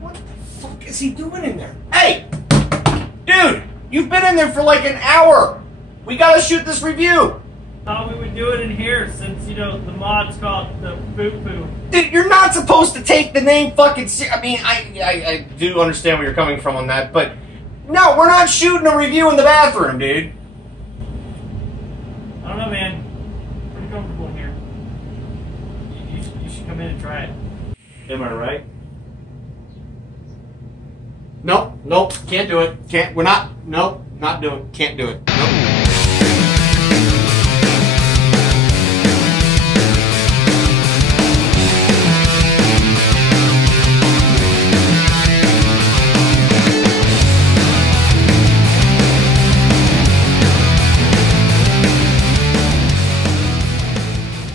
What the fuck is he doing in there? Hey! Dude! You've been in there for like an hour! We gotta shoot this review! Thought we would do it in here since, you know, the mod's called the Voopoo. Dude, you're not supposed to take the name fucking I mean, I do understand where you're coming from on that, but no, we're not shooting a review in the bathroom, dude. I don't know, man. Pretty comfortable in here. You should come in and try it. Am I right? Nope, can't do it. Not doing it. Can't do it. Nope.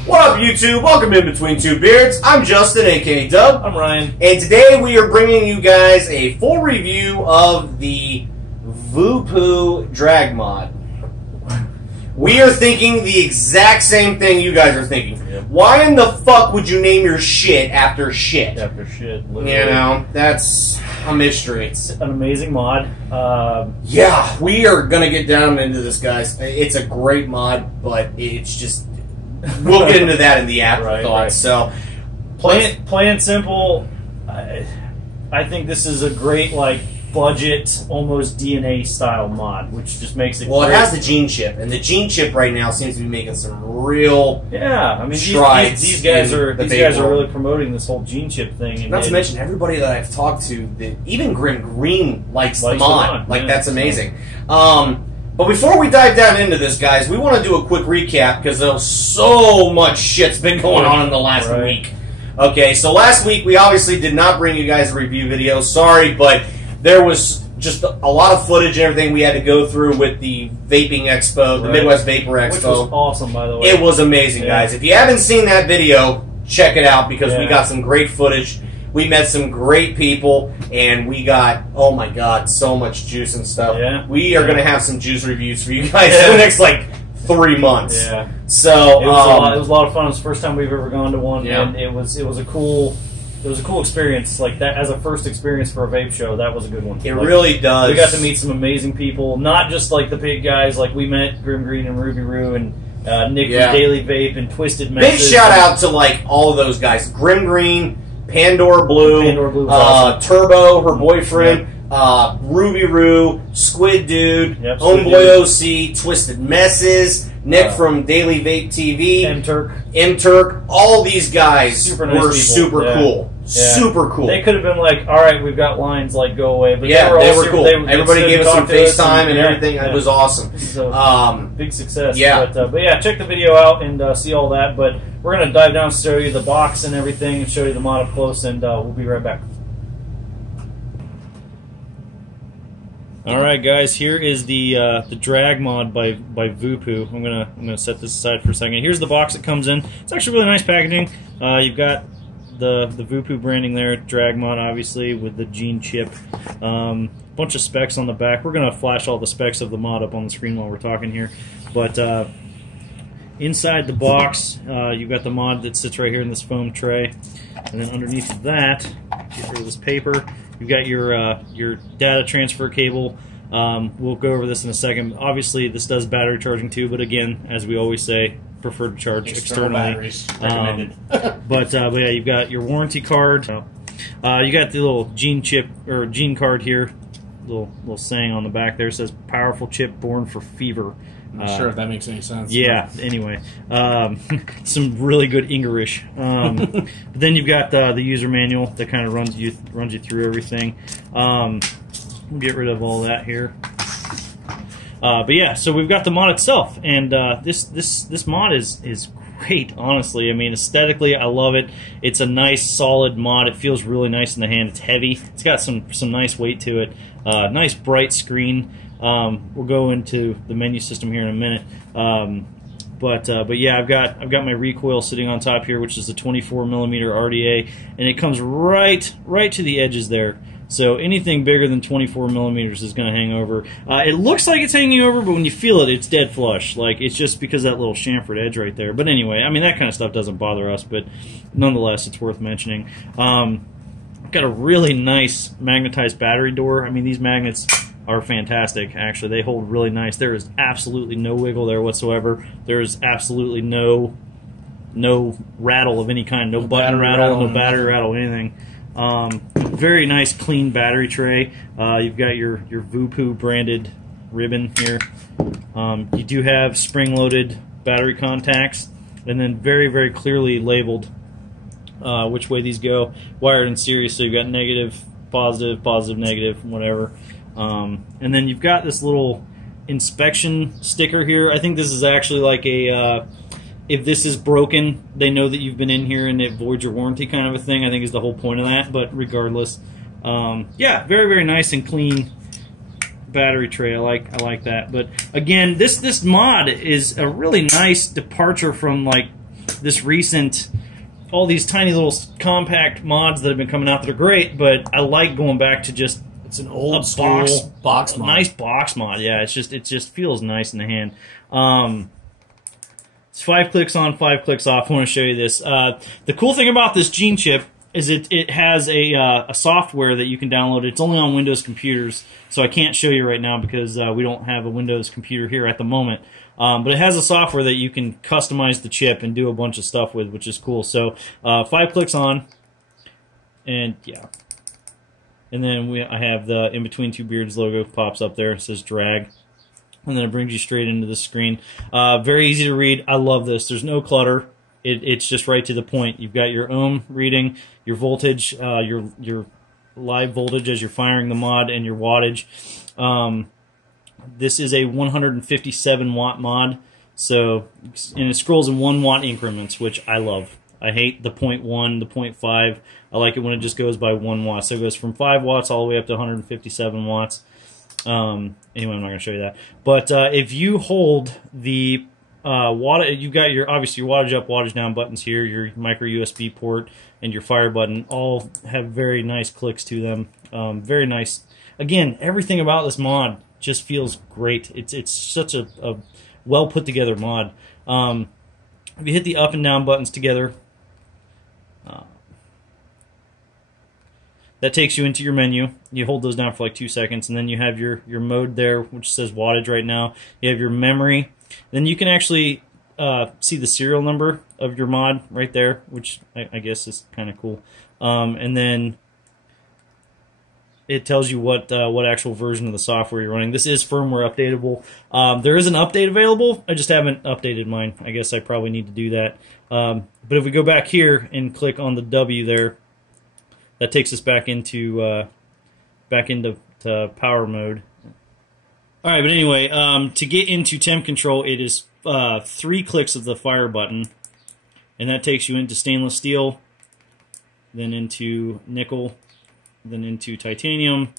What up, YouTube? Welcome to Inbetween2beards. I'm Justin, aka Dub. I'm Ryan. And today we are bringing you guys a full review of the Voopoo Drag mod. We are thinking the exact same thing you guys are thinking. Yep. Why in the fuck would you name your shit after shit? After shit, literally. You know, that's a mystery. It's an amazing mod. Yeah, we are going to get down into this, guys. It's a great mod, but it's just... We'll get into that in the afterthought. Right. So, plain and simple, I think this is a great, like, budget, almost DNA style mod, which just makes it. Well, great. it has the gene chip, and the gene chip right now seems to be making some real I mean, strides. These guys are really promoting this whole gene chip thing. And not to mention everybody that I've talked to, even Grim Green likes the mod. Like, that's amazing. But before we dive down into this, guys, we want to do a quick recap because there's so much shit's been going on in the last week. Okay, so last week we obviously did not bring you guys a review video. Sorry, but there was just a lot of footage and everything we had to go through with the Vaping Expo, the Midwest Vapor Expo. Which was awesome, by the way. It was amazing, guys. If you haven't seen that video, check it out because we got some great footage. We met some great people, and we got, oh my god, so much juice and stuff. Yeah. We are going to have some juice reviews for you guys in the next, like, 3 months. Yeah. So, it was a lot of fun. It was the first time we've ever gone to one, and it was a cool experience. Like, that as a first experience for a vape show, that was a good one. It really does. We got to meet some amazing people, not just like the big guys. Like, we met Grim Green and Ruby Roo and Nick from Daily Vape and Twisted Messes. Big shout out to, like, all of those guys. Grim Green, Pandora Blue, awesome. Turbo, her boyfriend, Ruby Roo, Squid Dude, Homeboy OC, Twisted Messes, Nick from Daily Vape TV, M-Turk, all these guys were super cool. Super cool. They could have been like, all right, we've got lines, like, go away. But they were cool. Everybody gave us some FaceTime and everything. It was awesome. So, big success. But yeah, check the video out and see all that. But we're going to dive down and show you the box and everything and show you the mod up close, and we'll be right back. All right, guys. Here is the drag mod by Voopoo. I'm gonna set this aside for a second. Here's the box it comes in. It's actually really nice packaging. You've got the Voopoo branding there, drag mod obviously with the gene chip. Bunch of specs on the back. We're gonna flash all the specs of the mod up on the screen while we're talking here. But inside the box, you've got the mod that sits right here in this foam tray, and then underneath of that, get rid of this paper. You've got your data transfer cable. We'll go over this in a second. Obviously, this does battery charging too, but again, as we always say, prefer to charge externally. Batteries recommended. But yeah, you've got your warranty card. You got the little gene chip or gene card here. Little saying on the back there, it says "Powerful chip born for fever." I'm not sure if that makes any sense. Yeah. Anyway, some really good English. But then you've got the user manual that kind of runs you through everything. We'll get rid of all that here. But yeah, so we've got the mod itself, and this mod is great. Honestly, I mean, aesthetically, I love it. It's a nice, solid mod. It feels really nice in the hand. It's heavy. It's got some nice weight to it. Nice bright screen. We'll go into the menu system here in a minute. But yeah, I've got my recoil sitting on top here, which is the 24mm RDA, and it comes right to the edges there. So anything bigger than 24mm is going to hang over. It looks like it's hanging over, but when you feel it, it's dead flush. Like, it's just because of that little chamfered edge right there. But anyway, I mean, that kind of stuff doesn't bother us, but nonetheless, it's worth mentioning. got a really nice magnetized battery door. I mean, these magnets are fantastic, actually. They hold really nice. There is absolutely no wiggle there whatsoever. There is absolutely no rattle of any kind. No button rattle, no battery rattle, anything. Very nice, clean battery tray. You've got your Voopoo branded ribbon here. You do have spring-loaded battery contacts, and then very, very clearly labeled which way these go, wired in series. So you've got negative, positive, positive, negative, whatever. And then you've got this little inspection sticker here. I think this is actually like a if this is broken, they know that you've been in here and it voids your warranty kind of a thing, I think is the whole point of that. But regardless, yeah, very, very nice and clean battery tray. I like that. But again, this mod is a really nice departure from like this recent, all these tiny little compact mods that have been coming out that are great. But I like going back to just, it's an old school box mod. Nice box mod. Yeah, it just feels nice in the hand. It's 5 clicks on, 5 clicks off. I want to show you this. The cool thing about this Gene chip is it has a software that you can download. It's only on Windows computers, so I can't show you right now because we don't have a Windows computer here at the moment. But it has a software that you can customize the chip and do a bunch of stuff with, which is cool. So 5 clicks on, and yeah. And then I have the Inbetween2beards logo pops up there. It says drag. And then it brings you straight into the screen. Very easy to read. I love this. There's no clutter. It's just right to the point. You've got your ohm reading, your voltage, your live voltage as you're firing the mod, and your wattage. This is a 157 watt mod. So, and it scrolls in 1 watt increments, which I love. I hate the 0.1, the 0.5. I like it when it just goes by 1 watt. So it goes from 5 watts all the way up to 157 watts. Anyway, I'm not going to show you that. But if you hold the wattage, you've got obviously your wattage up, wattage down buttons here, your micro USB port, and your fire button all have very nice clicks to them. Very nice. Again, everything about this mod just feels great. It's such a well put together mod. If you hit the up and down buttons together, that takes you into your menu. You hold those down for like 2 seconds, and then you have your mode there, which says wattage right now. You have your memory. Then you can actually see the serial number of your mod right there, which I guess is kind of cool. And then it tells you what actual version of the software you're running. This is firmware updatable. There is an update available. I just haven't updated mine. I guess I probably need to do that. But if we go back here and click on the W there, that takes us back into power mode. All right, but anyway, to get into temp control, it is 3 clicks of the fire button, and that takes you into stainless steel, then into nickel, then into titanium,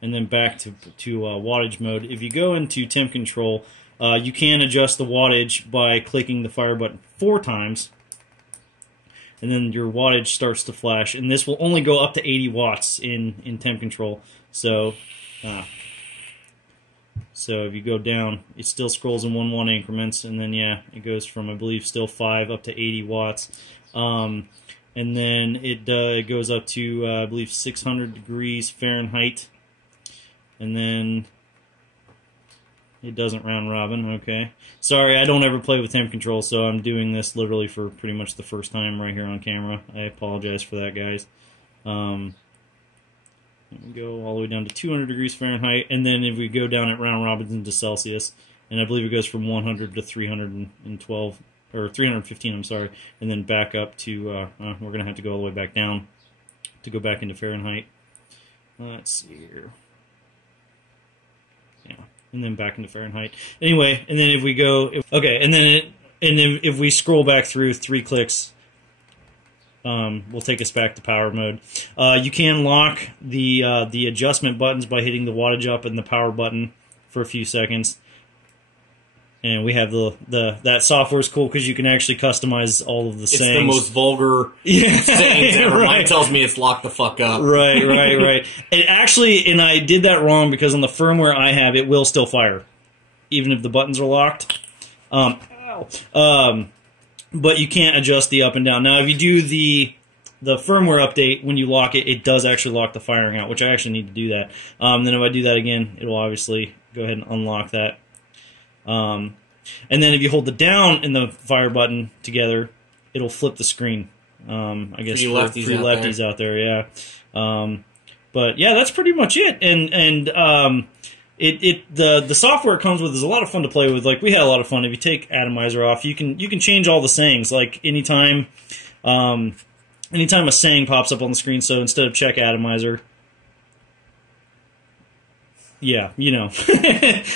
and then back to wattage mode. If you go into temp control, you can adjust the wattage by clicking the fire button 4 times. And then your wattage starts to flash, and this will only go up to 80 watts in temp control. So if you go down, it still scrolls in 1 watt increments, and then yeah, it goes from, I believe, still 5 up to 80 watts, and then it goes up to I believe 600 degrees Fahrenheit, and then it doesn't round robin. Okay, sorry, I don't ever play with temp control, so I'm doing this literally for pretty much the first time right here on camera. I apologize for that, guys. Let me go all the way down to 200 degrees Fahrenheit, and then if we go down at round robins into Celsius, and I believe it goes from 100 to 312 or 315. I'm sorry, and then back up to we're gonna have to go all the way back down to go back into Fahrenheit. Let's see here. Yeah. And then back into Fahrenheit. Anyway, and then if we go, and then if we scroll back through 3 clicks, will take us back to power mode. You can lock the adjustment buttons by hitting the wattage up and the power button for a few seconds. And we have that software is cool because you can actually customize all of the sayings. It's the most vulgar sayings ever. Right. Mine tells me it's locked the fuck up. Right. It actually, and I did that wrong because on the firmware I have, it will still fire, even if the buttons are locked. But you can't adjust the up and down. Now, if you do the firmware update, when you lock it, it does actually lock the firing out, which I actually need to do that. Then if I do that again, it will obviously go ahead and unlock that. And then if you hold the down and the fire button together, it'll flip the screen. I guess for lefties out there, yeah. But yeah, that's pretty much it. And the software it comes with is a lot of fun to play with. Like, we had a lot of fun. If you take atomizer off, you can change all the sayings. Like anytime a saying pops up on the screen, so instead of check atomizer, yeah, you know.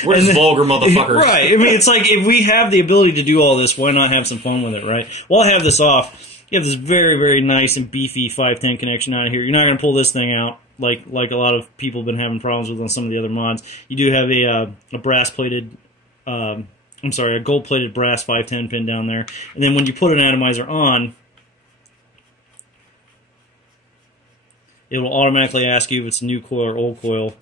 We're just vulgar motherfuckers. Right. I mean, it's like, if we have the ability to do all this, why not have some fun with it, right? While I have this off, you have this very, very nice and beefy 510 connection out of here. You're not going to pull this thing out like a lot of people have been having problems with on some of the other mods. You do have a brass-plated, a gold-plated brass 510 pin down there. And then when you put an atomizer on, it will automatically ask you if it's new coil or old coil,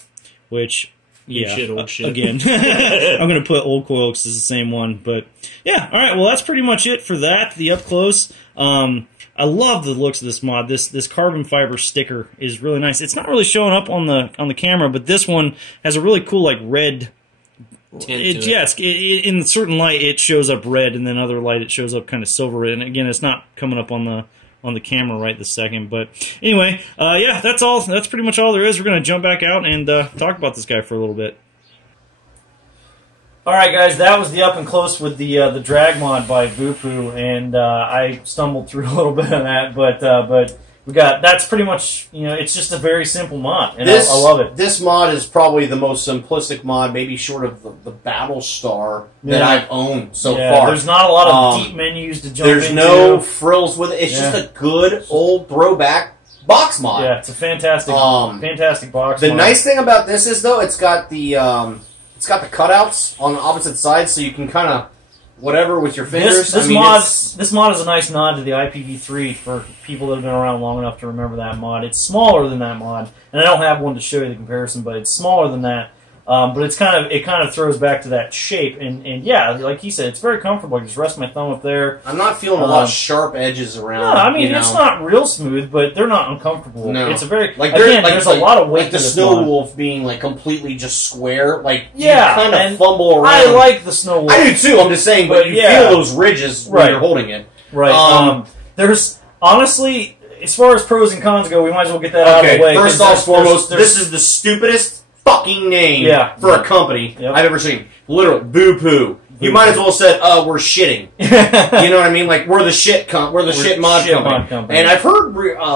which, yeah, old shit. Again, I'm going to put old coil because it's the same one. But, yeah, all right, well, that's pretty much it for that, the up-close. I love the looks of this mod. This carbon fiber sticker is really nice. It's not really showing up on the camera, but this one has a really cool, like, red tint. Yes, in certain light it shows up red, and then other light it shows up kind of silver. And again, it's not coming up on the camera right this second. But anyway, yeah, that's all. That's pretty much all there is. We're going to jump back out and talk about this guy for a little bit. All right, guys, that was the up and close with the drag mod by Voopoo, and I stumbled through a little bit of that, but we got, that's pretty much, you know, it's just a very simple mod, and I love it. This mod is probably the most simplistic mod, maybe short of the Battlestar that I've owned so far. There's not a lot of deep menus to jump into. There's no frills with it. It's just a good old throwback box mod. Yeah, it's a fantastic, fantastic box mod. The nice thing about this is, though, it's got the cutouts on the opposite sides, so you can kind of whatever with your fingers. This mod is a nice nod to the IPv3 for people that have been around long enough to remember that mod. It's smaller than that mod, and I don't have one to show you the comparison, but it's smaller than that. But it kind of throws back to that shape, and yeah, like he said, it's very comfortable. I just rest my thumb up there. I'm not feeling a lot of sharp edges around. No, I mean, it's not real smooth, but they're not uncomfortable. No. It's a very there's a lot of weight like the to this Snow mod. Wolf being like completely just square. Like yeah, you kind of fumble around. I like the Snow Wolf. I do too. I'm just saying, but you feel those ridges when you're holding it. Right. There's honestly, as far as pros and cons go, we might as well get that out of the way. First off, foremost, this is the stupidest fucking name for a company I've ever seen. Literally, Voopoo. You might as well have said, we're shitting. You know what I mean? Like, we're the shit mod company. And I've heard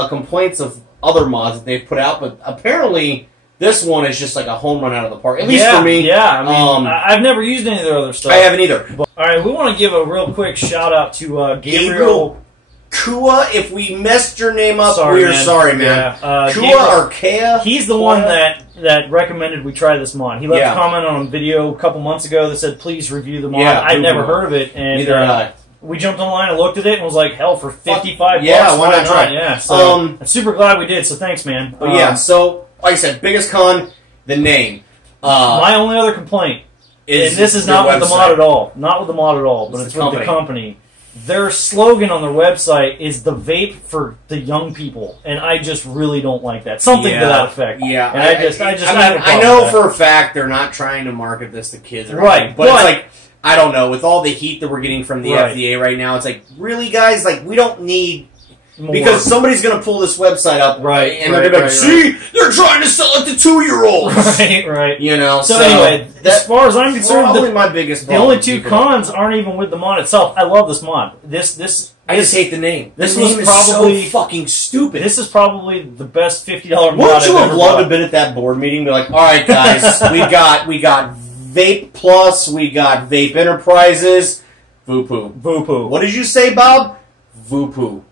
complaints of other mods that they've put out, but apparently this one is just like a home run out of the park. At least for me. Yeah, I mean, I've never used any of their other stuff. I haven't either. But, all right, we want to give a real quick shout out to Gabriel Kua. If we messed your name up, we are sorry, man. Yeah. Kua or Kea? He's the one that recommended we try this mod. He left a comment on a video a couple months ago that said, please review the mod. I'd never heard of it. And neither had I. We jumped online and looked at it and was like, hell, for $55 bucks, why not try? Yeah, so I'm super glad we did, so thanks, man. But yeah, so, like I said, biggest con, the name. My only other complaint is, and this is not with the mod at all, not with the mod at all, but it's with the company. Their slogan on their website is the vape for the young people, and I just really don't like that. Something to that effect. Yeah, and I know for a fact they're not trying to market this to kids, or anything, but it's like, I don't know, with all the heat that we're getting from the FDA right now, it's like, really, guys, like, we don't need. More. Because somebody's going to pull this website up, and they're going to be like, see, they're trying to sell it to 2-year-olds. Right. You know, so anyway, as far as I'm concerned, the only two cons aren't even with the mod itself. I love this mod. I just hate the name. This was probably so fucking stupid. This is probably the best $50 mod. Wouldn't you have loved to been at that board meeting? Be like, all right, guys, we got Vape Plus, we got Vape Enterprises, Voopoo. What did you say, Bob? Voopoo.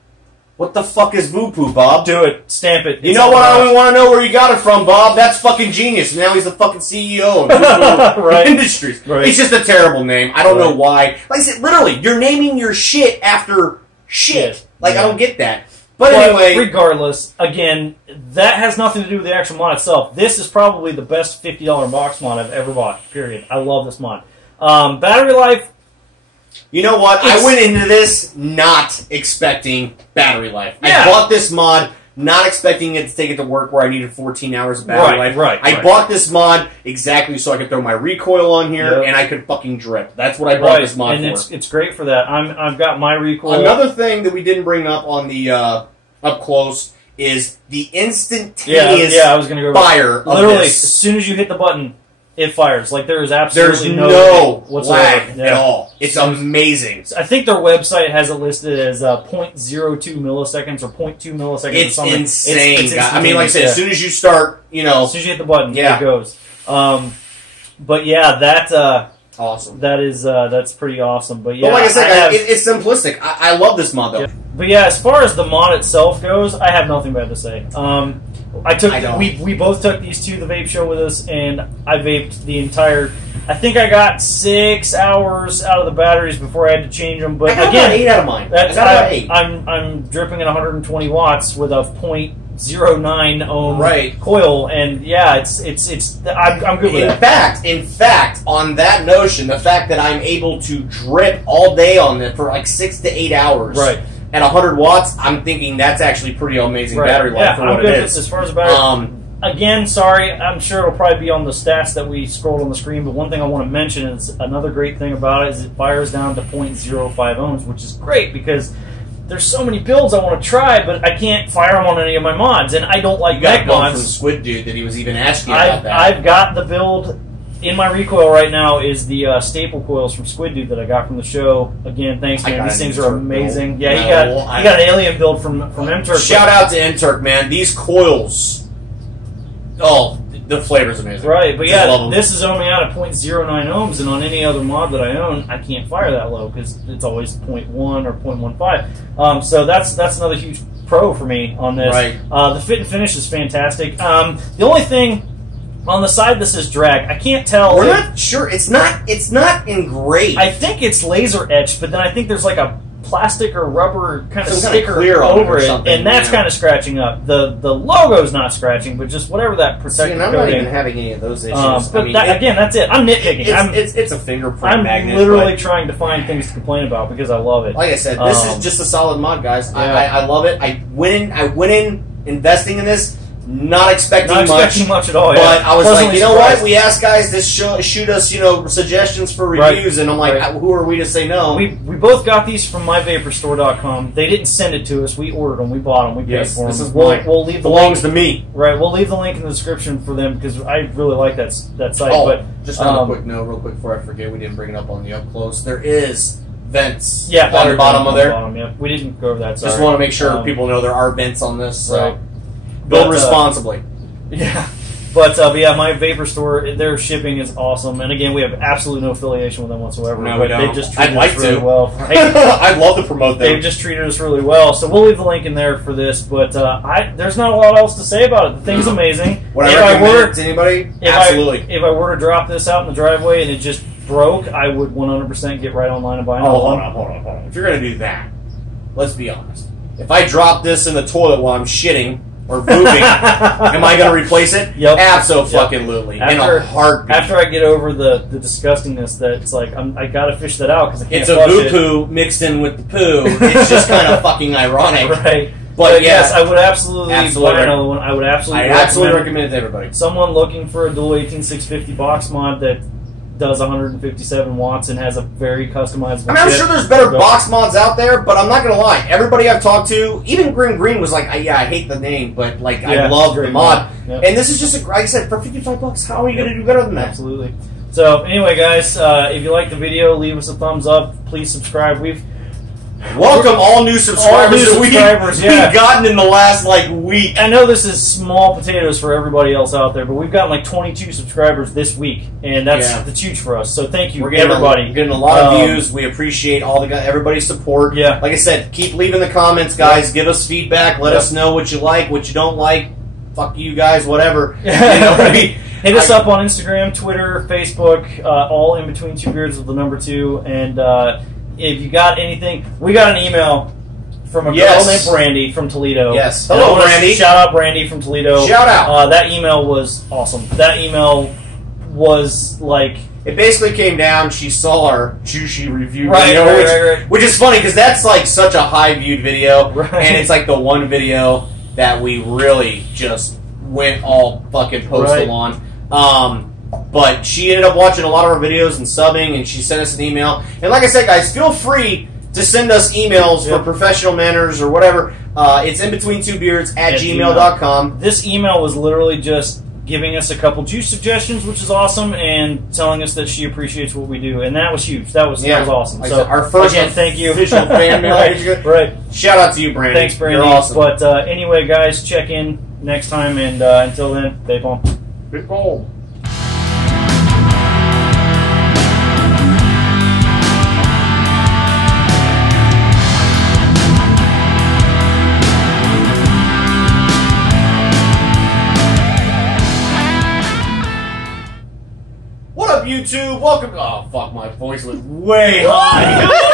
What the fuck is Voopoo, Bob? Do it. Stamp it. You know what? I don't want to know where you got it from, Bob. That's fucking genius. Now he's the fucking CEO of Voopoo Industries. Right. It's just a terrible name. I don't know why. Like I said, literally, you're naming your shit after shit. Like, I don't get that. But anyway. Regardless, again, that has nothing to do with the actual mod itself. This is probably the best $50 box mod I've ever bought, period. I love this mod. Battery life, You know what? I went into this not expecting battery life. Yeah. I bought this mod not expecting it to take it to work where I needed 14 hours of battery life. Right. I bought this mod exactly so I could throw my recoil on here and I could fucking drip. That's what I bought this mod for. And it's great for that. I've got my recoil. Another thing that we didn't bring up on the up close is the instantaneous I was gonna go fire of literally this. as soon as you hit the button, it fires. Like there is absolutely no whatsoever. lag at all. It's amazing. I think their website has it listed as 0.02 milliseconds or 0.2 milliseconds. It's or something. insane. It's I mean, like I said, as soon as you start, you know, as soon as you hit the button, it goes. But yeah, that awesome. That is that's pretty awesome. But yeah, like I said, it's simplistic. I love this mod though. Yeah. But yeah, as far as the mod itself goes, I have nothing bad to say. We both took these to the vape show with us, and I vaped the entire. I think I got 6 hours out of the batteries before I had to change them. But I got again, about 8 out of mine. That's I got about 8. I'm dripping at 120 watts with a 0.09 ohm coil, and yeah, I'm good with that. In fact, on that notion, the fact that I'm able to drip all day on it for like 6 to 8 hours, at 100 watts, I'm thinking that's actually pretty amazing battery life for what it is. As far as the battery, again, sorry, I'm sure it'll probably be on the stats that we scrolled on the screen, but one thing I want to mention is another great thing about it is it fires down to 0.05 ohms, which is great because there's so many builds I want to try, but I can't fire them on any of my mods, and I don't like mech mods. From Squid Dude that he was even asking about that. I've got the build in my recoil right now is the staple coils from Squid Dude that I got from the show. Again, thanks, man. These things are amazing. Yeah, he got an alien build from M-Turk. Shout out to M-Turk, man. These coils, the flavor's amazing. Right, but yeah, this is only out at 0.09 ohms, and on any other mod that I own, I can't fire that low because it's always 0.1 or 0.15. So that's another huge pro for me on this. Right. The fit and finish is fantastic. The only thing on the side that says drag, I can't tell. We're not sure. It's not engraved. I think it's laser etched, but then I think there's like a plastic or rubber kind of sticker clear over it, and that's kind of scratching up. The logo's not scratching, but just whatever that protective coating. I'm not even having any of those issues. But again, that's it. I'm nitpicking. It's a fingerprint magnet. I'm literally trying to find things to complain about because I love it. Like I said, this is just a solid mod, guys. I love it. I went in investing in this. Not expecting much at all, but I was like, you know what? We asked guys to shoot us, suggestions for reviews, and I'm like, who are we to say no? We both got these from myvaporstore.com. They didn't send it to us. We ordered them. We bought them. We paid for them. This is mine. We'll leave the belongs to me. Right. We'll leave the link in the description for them because I really like that site. Oh, but just on a quick note, real quick before I forget, we didn't bring it up on the up close. There is vents on the bottom of there. We didn't go over that. Sorry. Just want to make sure people know there are vents on this. So. Build responsibly. Yeah. But yeah, my vapor store, their shipping is awesome. And again, we have absolutely no affiliation with them whatsoever. No, we don't. They just treat us really well. I'd love to promote them. They've just treated us really well. So we'll leave the link in there for this. But there's not a lot else to say about it. The thing's amazing. Would I recommend it to anybody? Absolutely. If I were to drop this out in the driveway and it just broke, I would 100% get right online and buy another one. Hold on. If you're going to do that, let's be honest. If I drop this in the toilet while I'm shitting, or booping, am I going to replace it? Yep. Absolutely. In a heartbeat. After I get over the disgustingness that it's like, I got to fish that out because I can't It's a Voopoo mixed in with the poo. It's just kind of fucking ironic. Right. But yes, I would absolutely buy another one. I would absolutely recommend it to everybody. Someone looking for a dual 18650 box mod that does 157 watts and has a very customizable I'm sure there's better box mods out there, but I'm not going to lie. Everybody I've talked to, even Grim Green was like, I hate the name, but like I love the mod. Yep. And this is just, like I said, for $55, how are you going to do better than that? Absolutely. So anyway, guys, if you like the video, leave us a thumbs up. Please subscribe. Welcome all new subscribers that we've gotten in the last week. I know this is small potatoes for everybody else out there, but we've gotten 22 subscribers this week, and that's huge for us. So thank you, everybody. We're getting a lot of views. We appreciate everybody's support. Yeah. Like I said, keep leaving the comments, guys. Give us feedback. Let us know what you like, what you don't like. Fuck you guys, whatever. Hit us up on Instagram, Twitter, Facebook, all in between 2 beards with the number 2, and if you got anything, we got an email from a girl named Brandy from Toledo. Yes. Hello, Brandy. Shout out Brandy from Toledo. Shout out. That email was awesome. That email was like... It basically came down, she saw our Jushi review video, right. Which is funny, because that's like such a high-viewed video, and it's like the one video that we really just went all fucking postal on. But she ended up watching a lot of our videos and subbing, and she sent us an email. And like I said, guys, feel free to send us emails for professional manners or whatever. It's Inbetween2beards at gmail.com. This email was literally just giving us a couple juice suggestions, which is awesome, and telling us that she appreciates what we do, and that was huge. That was awesome. So our first thank you. official fan mail. Right. Shout out to you, Brandon. Thanks, Brandon. You're awesome. But anyway, guys, check in next time, and until then, vape on. Vape on. YouTube, welcome. Oh fuck, my voice was way high.